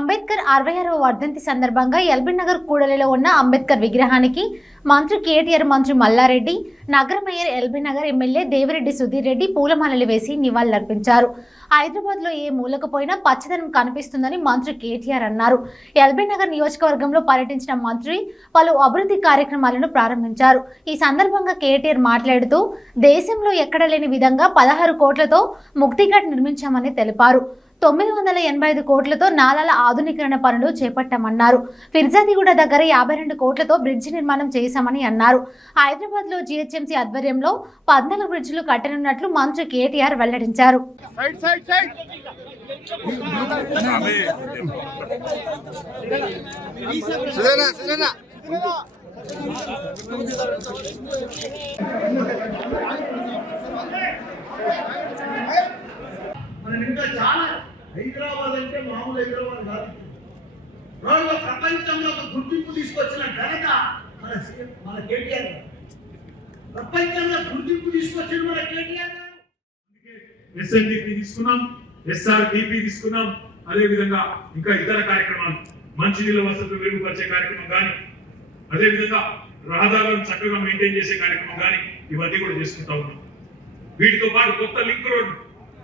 అంబేద్కర్ 66వ వర్ధంతి సందర్భంగా ఎల్బీ నగర్ కూడలిలో ఉన్న అంబేద్కర్ విగ్రహానికి మంత్రి కేటీఆర్, మంత్రి మల్లారెడ్డి, నగర mayor LB Nagar MLA Devireddy Sudheer Reddy పూలమాలలు వేసి నివాళులర్పించారు. హైదరాబాద్లో ఏ మూలకపోయినా పచ్చదనం కనిపిస్తుందని మంత్రి కేటీఆర్ అన్నారు. ఎల్బీ నగర్ నియోజకవర్గంలో పర్యటించిన మంత్రి పలు అభివృద్ధి కార్యక్రమాలను ప్రారంభించారు. ఈ సందర్భంగా కేటీఆర్ మాట్లాడుతూ దేశంలో ఎక్కడ లేని విధంగా 16 కోట్లతో ముక్తిఘాట్ నిర్మించామని తెలిపారు. 985 కోట్లతో నాలాల ఆధునీకరణ పనులు చేపట్టామన్నారు. ఫిర్జాదిగూడ దగ్గర 52 కోట్లతో బ్రిడ్జి నిర్మాణం చేశామని అన్నారు. హైదరాబాద్ లో జీహెచ్ఎంసీ ఆధ్వర్యంలో 14 బ్రిడ్జిలు కట్టనున్నట్లు మంత్రి కేటీఆర్ వెల్లడించారు. హైదరాబాద్ అంటే మామూలు హైదరాబాద్ కాదు. రోజులో ప్రపంచంలో గుర్తింపు తీసుకొచ్చిన ఘనత మన కేటీఆర్ గారు. ప్రపంచంలో గుర్తింపు తీసుకొచ్చిన మన కేటీఆర్ గారు. ఎస్ఎన్డిపి తీసుకున్నాం, ఎస్ఆర్డిపి తీసుకున్నాం. అదేవిధంగా ఇంకా ఇతర కార్యక్రమాలు, మంచినీళ్ళ వసతులు మెరుగుపరిచే కార్యక్రమం కానీ, అదేవిధంగా రహదారులను చక్కగా మెయింటైన్ చేసే కార్యక్రమం కానీ ఇవన్నీ కూడా చేసుకుంటా ఉన్నాం. వీటితో పాటు కొత్త లింక్ రోడ్డు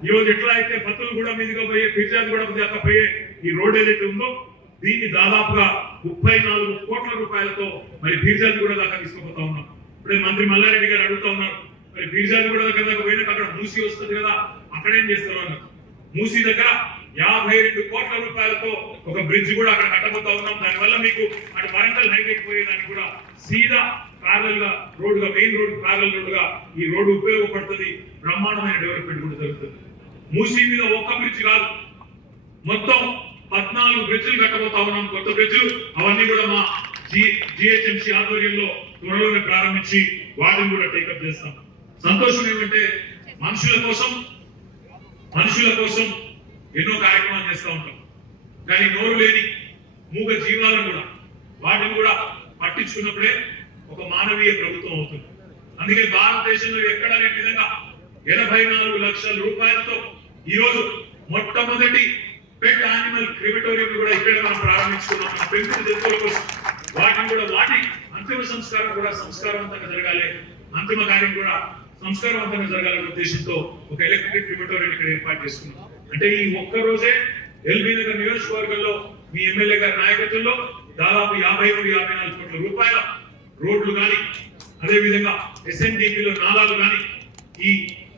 ఈ రోజు ఎట్లా అయితే ఫతుల్గూడ మీదుగా పోయే, ఫిర్జాదిగూడ దాకా పోయే ఈ రోడ్ ఏదైతే ఉందో దీన్ని దాదాపుగా 34 కోట్ల రూపాయలతో మరి ఫిర్జాదిగూడ దాకా తీసుకుపోతా ఉన్నాం. ఇప్పుడే మంత్రి మల్లారెడ్డి గారు అడుగుతా ఉన్నారు, మరి ఫిర్జాదిగూడ దగ్గర దాకా పోయినాక అక్కడ మూసి వస్తుంది కదా, అక్కడేం చేస్తారు అన్నారు. మూసి దగ్గర 52 కోట్ల రూపాయలతో ఒక బ్రిడ్జ్ కూడా అక్కడ కట్టబోతా ఉన్నాం. దానివల్ల మీకు అటు వరంగల్ హైవేకి పోయేదానికి కూడా సీదా ప్యారల్ గా రోడ్డుగా, మెయిన్ రోడ్ ప్యారల్ రోడ్డుగా ఈ రోడ్డు ఉపయోగపడుతుంది. బ్రహ్మాండమైన డెవలప్మెంట్ కూడా జరుగుతుంది. మూసీ మీద ఒక్క బ్రిడ్జ్ కాదు, మొత్తం 14 బ్రిడ్జిలు కట్టబోతా ఉన్నాం, కొత్త బ్రిడ్జిలు. అవన్నీ కూడా మా జిహెచ్ఎంసీ ఆధ్వర్యంలో త్వరలోనే ప్రారంభించి వాటిని కూడా టేకప్ చేస్తాం. సంతోషం ఏమంటే మనుషుల కోసం ఎన్నో కార్యక్రమాలు చేస్తూ ఉంటాం, కానీ నోరు లేని మూగ జీవాలను కూడా వాటిని కూడా పట్టించుకున్నప్పుడే ఒక మానవీయ ప్రభుత్వం అవుతుంది. అందుకే భారతదేశంలో ఎక్కడ లేని విధంగా 84 లక్షల రూపాయలతో ఈరోజు మొట్టమొదటి పెట్ యానిమల్ క్రిమిటోరియం కూడా ఇక్కడ మనం ప్రారంభించుకున్నాం. మన పెంపుడు జంతువుల కోసం వాటిని కూడా వాటి అంతిమ సంస్కారం కూడా సంస్కారవంతంగా జరగాలి, అంతిమ కార్యం కూడా సంస్కారవంతంగా జరగాలనే ఉద్దేశంతో ఒక ఎలక్ట్రిక్ క్రిమిటోరియం ఇక్కడ ఏర్పాటు చేసుకున్నాం. అంటే ఈ ఒక్క రోజే ఎల్బీ నగర్ నియోజకవర్గంలో మీ ఎమ్మెల్యే గారి నాయకత్వంలో దాదాపు 53-54 కోట్ల రూపాయల రోడ్లు కానీ, అదేవిధంగా ఎస్ఎన్డిపిలో నాలాలు కానీ, ఈ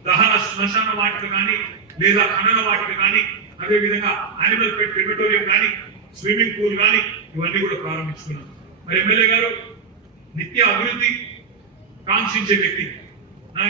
దహన శ్మశాన వాటిక కానీ లేదా ఖనన వాటిక కానీ, అదేవిధంగా యానిమల్ పెట్ క్రిమిటోరియం కానీ, స్విమ్మింగ్ పూల్ కానీ ఇవన్నీ కూడా ప్రారంభించుకున్నాం. మరి ఎమ్మెల్యే గారు నిత్య అభివృద్ధి కాంక్షించే వ్యక్తి. నా